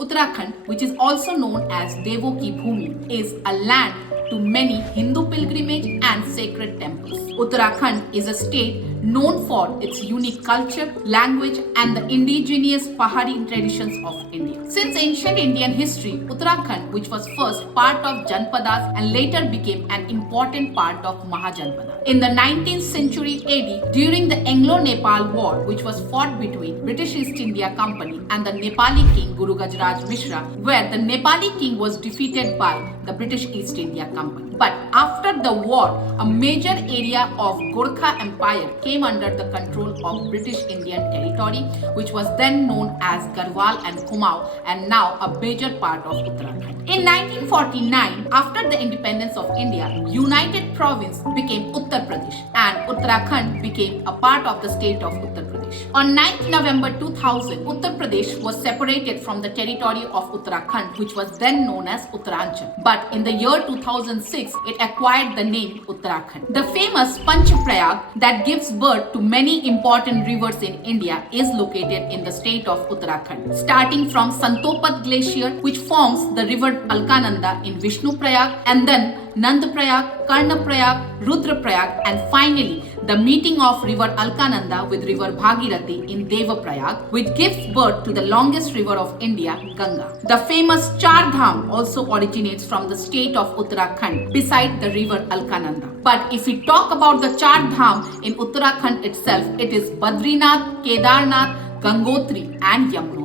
Uttarakhand, which is also known as Devo Ki Bhumi, is a land to many Hindu pilgrimage and sacred temples. Uttarakhand is a state known for its unique culture, language, and the indigenous Pahari traditions of India. Since ancient Indian history, Uttarakhand, which was first part of Janpadas and later became an important part of Mahajanpada. In the 19th century AD, during the Anglo-Nepal War, which was fought between British East India Company and the Nepali king Guru Gajraj Mishra, where the Nepali king was defeated by the British East India Company. But after the war, a major area of Gorkha Empire came under the control of British Indian territory, which was then known as Garhwal and Kumaon, and now a major part of Uttarakhand. In 1949, after the independence of India, United Province became Uttar Pradesh and Uttarakhand became a part of the state of Uttar Pradesh. On 9th November 2000, Uttar Pradesh was separated from the territory of Uttarakhand, which was then known as Uttaranchal. But in the year 2006, it acquired the name Uttarakhand. The famous Panchaprayag that gives birth to many important rivers in India is located in the state of Uttarakhand. Starting from Santopat Glacier, which forms the river Alkananda in Vishnu Prayag, and then Nandprayag, Karnaprayag, Rudraprayag, and finally the meeting of river Alkananda with river Bhagirathi in Devaprayag, which gives birth to the longest river of India, Ganga. The famous Char Dham also originates from the state of Uttarakhand beside the river Alkananda. But if we talk about the Char Dham in Uttarakhand itself, it is Badrinath, Kedarnath, Gangotri and Yamuna.